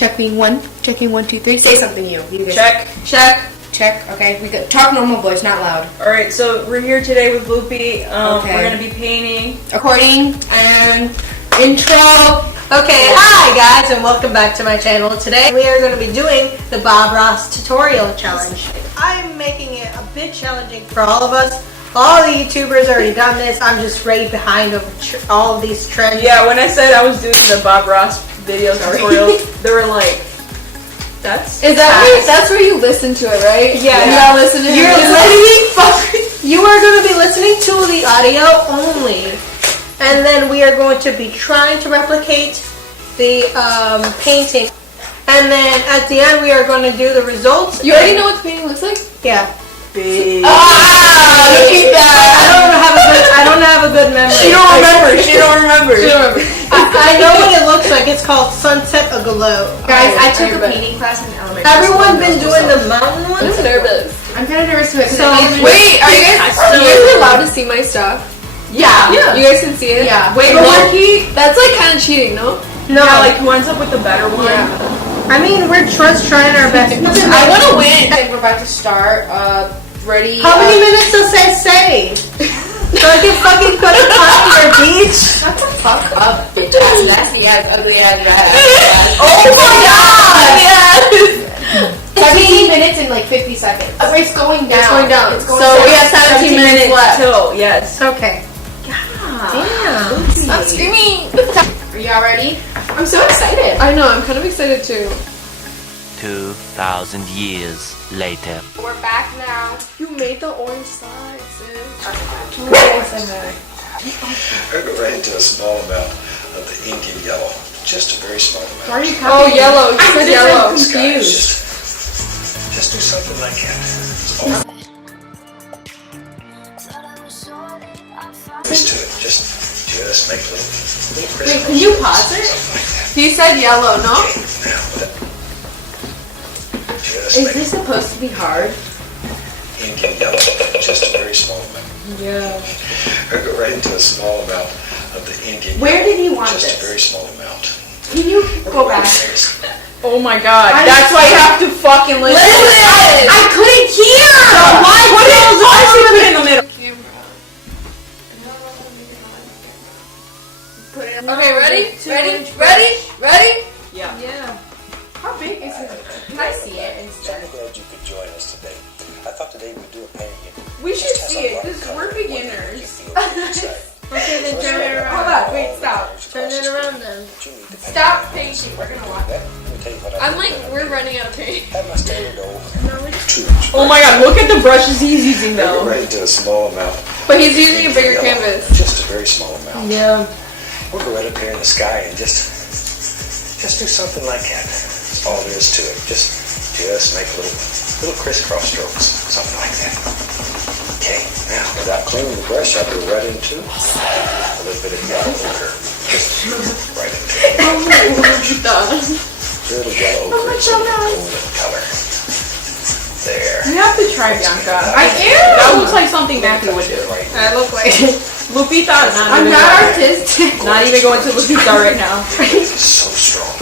Checking 1, 2, 3. Say something, you. Check. Check. Okay, we go. Talk normal voice, not loud. Alright, so we're here today with Loopy. Okay. We're gonna be painting. Recording and intro. Okay, hi guys and welcome back to my channel. Today we are going to be doing the Bob Ross tutorial challenge. I'm making it a bit challenging for all of us. All the YouTubers already done this. I'm just right behind all of these trends. Yeah, when I said I was doing the Bob Ross video tutorial, they were like, that's where you listen to it, right? Yeah. You gotta listen to it. You are going to be listening to the audio only. And then we are going to be trying to replicate the painting. And then at the end we are going to do the results. You already know what the painting looks like? Yeah. big. Look at that! I don't have a good memory. She don't remember. I know what it looks like. It's called Sunset Aglow. Guys, I took a painting class in elementary. Everyone been doing the mountain one? I'm nervous. I'm kind of nervous too. So, wait, are you guys allowed to see my stuff? Yeah. You guys can see it? Yeah. Wait, that's like kind of cheating, no? No. Yeah, like who ends up with the better one? Yeah. I mean, we're just trying our best. I want to win. We're about to start. Ready? How many minutes does that say? So I can fucking put it on your beach? Shut the fuck up, bitch ass, nasty ass, ugly ass, Oh my god! 17 minutes and like 50 seconds. It's going down. It's going down. So we have 17 minutes left. Till, yes. Okay. Damn. Stop screaming! Are y'all ready? I'm so excited. I know, I'm kind of excited too. 2,000 years later. We're back now. You made the orange side, sis. I go right into a small amount of the ink in yellow. Just a very small amount. Why are you Oh, yellow. You said yellow. Confused. Just do something like that. Just to it. Just make a little crisp. Wait, can you pause it? Something like that. He said yellow, no? Okay, now with that. Just Is make this supposed to be hard? ink in yellow. Just a very small amount. Yeah. I go right into a small amount of the ink in Where yellow. did he want Just this? a very small amount. Can you go back? Oh my god. That's why you have to fucking listen. I couldn't hear! Why? What else? Why should we put it in the middle? Put it Okay, ready? Yeah. Yeah. How big is it? Can I see it instead? I'm glad you could join us today. I thought today we'd do a painting. We should see it, because we're beginners. Okay, then turn it around. Hold on, wait, stop. Turn it around then. Stop painting. We're gonna watch it. I'm like, we're running out of paint. At my standard old 2 Oh my god, look at the brushes he's using Go though. right into a small amount. But he's using a bigger canvas. Just a very small amount. Yeah. We'll go right up here in the sky and just do something like that. That's all there is to it. Just make little crisscross strokes, something like that. Okay, now without cleaning the brush, I'll go right into a little bit of yellow ochre. Just right into it. Little yellow ochre, some golden color. There. You have to try Bianca. I am! That looks like something Matthew would do. Right. I look like Lupita, I'm not artistic. Not even going to Lupita right now. It's so strong.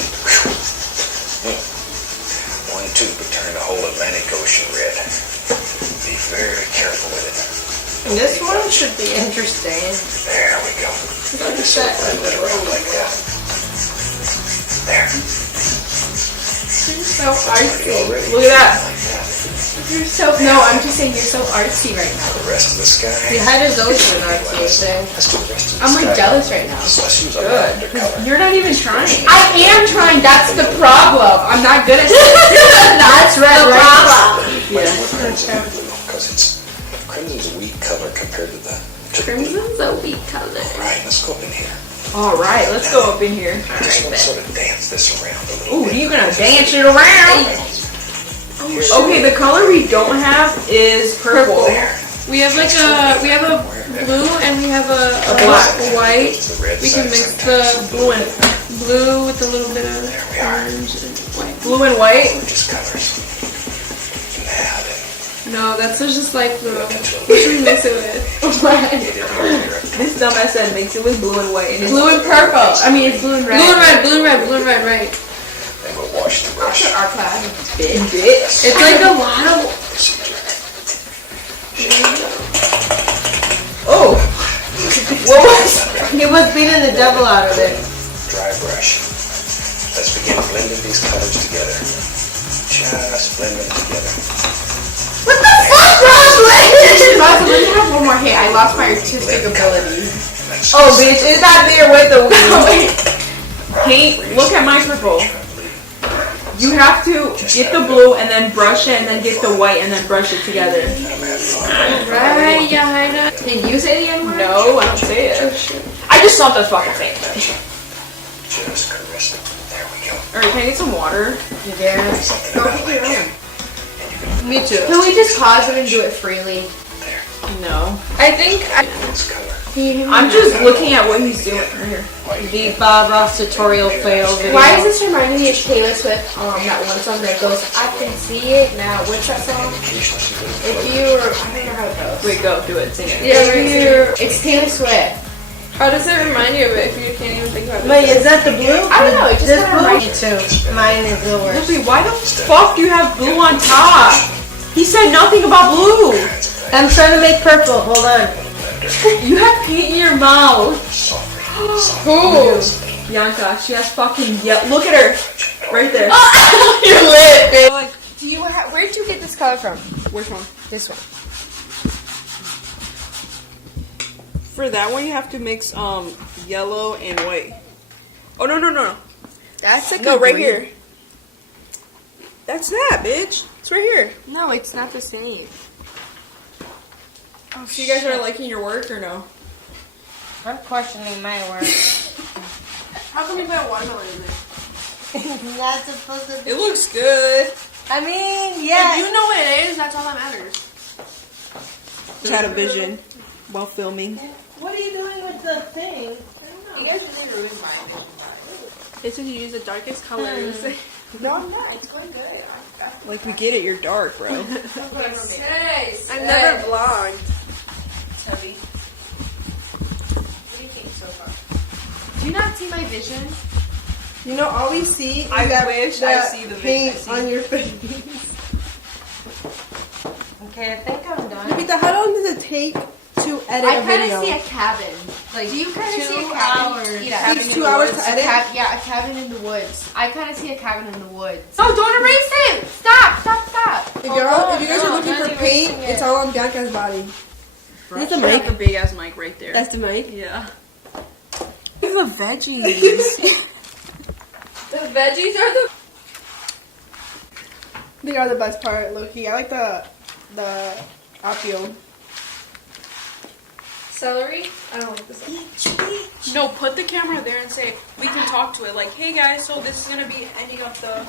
1 tube would turn the whole Atlantic Ocean red. Be very careful with it. this one should be interesting. There we go. Just run that around like that. There. You're so artsy. Already. Look at that. Like that. You're so. No, I'm just saying you're so artsy right now. The rest of the sky. Behind his ocean, I think. Let's do the rest of the I'm sky. like jealous right now. Let's use a Good. lavender color. You're not even trying. I am trying. That's the problem. I'm not good at it. That's red, right? Yeah. Because crimson's a weak color compared to the Crimson's a weak color. Right, let's go up in here. Alright, let's go up in here. I just want to sort of dance this around a little Ooh, bit. you're gonna dance it around. Okay, the color we don't have is purple. There. We have like a blue and we have a black. white. The red We can side mix sometimes. the blue with a little bit of There we are. orange and white. Blue and white. Just colors. Now then, No, that's just like the. What should we mix it with? get it earlier. This dumbass said mix it with blue and white. And it's Blue and purple. I mean, it's blue and red. Blue and red, right? And we'll wash the brush. Our class. Bitch. It's like a lot of. Oh. What was? He was beating the devil out of it. Dry brush. Let's begin blending these colors together. Just blend them together. What the fuck, Roslyn? Roslyn, you have one more hit. I lost my artistic ability. Oh, bitch, it's not there with the paint. Look at my purple. You have to get the blue and then brush it, and then get the white and then brush it together. Right, Yahaira. Did you say the N-word? No, I don't say it. I just thought that's fucking fake. Just caress it. There we go. Alright, can I get some water? Yeah. Something about like that. Me too. Can we just pause it and do it freely? There. No. I think. This color. I'm just looking at what he's doing right here. The Bob Ross tutorial fail video. Why is this reminding me of Taylor Swift? That one song that goes, I can see it now. What's that song? If you were, I don't know how it goes. Wait, go, do it, sing it. It's Taylor Swift. How does it remind you of it if you can't even think about it? Wait, is that the blue? I don't know. It just This kind of blue? reminds Me too. Mine is the worst. Wait, why the fuck do you have blue on top? He said nothing about blue. I'm trying to make purple. Hold on. You have paint in your mouth. Cool. Bianca, she has fucking look at her. Right there. You're lit, babe. Do you where'd you get this color from? Which one? This one. For that one, you have to mix yellow and white. Oh no. That's like No, right here. That's that, bitch. It's right here. No, it's not the same. Oh, so you guys are liking your work or no? I'm questioning my work. How come you put a watermelon in there? Not supposed to be. It looks good. I mean, yeah. If you know what it is, that's all that matters. Just had a vision while filming. What are you doing with the thing? You guys really ruined my vision. It's when you use the darkest colors. No, I'm not. It's going good. Like we get it, you're dark, bro. I've never vlogged. Tubby. What do you think so far? Do you not see my vision? You know, all we see is I that, wish that I see the paint vision. on your face. Okay, I think I'm done. Pita, how long does it take to edit I a kind video? of see a cabin. Like, do you kind of see a 2 cabin? hours. Yeah. It takes 2 hours to edit? Yeah, a cabin in the woods. I kind of see a cabin in the woods. Oh, don't erase it! Stop! If you guys are looking for paint, it's all on Bianca's body. That's the I mic. have a big ass mic right there. That's the mic. Yeah. Look at the veggies. The veggies are the. They are the best part, low-key. I like the apio. Celery? I don't like the celery. No, put the camera there and say, we can talk to it. Like, hey guys, so this is going to be ending up the...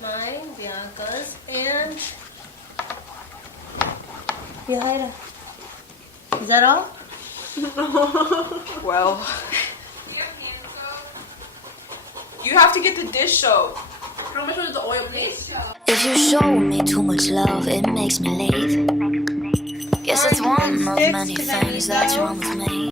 Mine, Bianca's, and Yahaira. Is that all? Well, you have to get the dish soap. How much was the oil, please? If you show me too much love, it makes me leave. Guess it's one of many things that's wrong with me.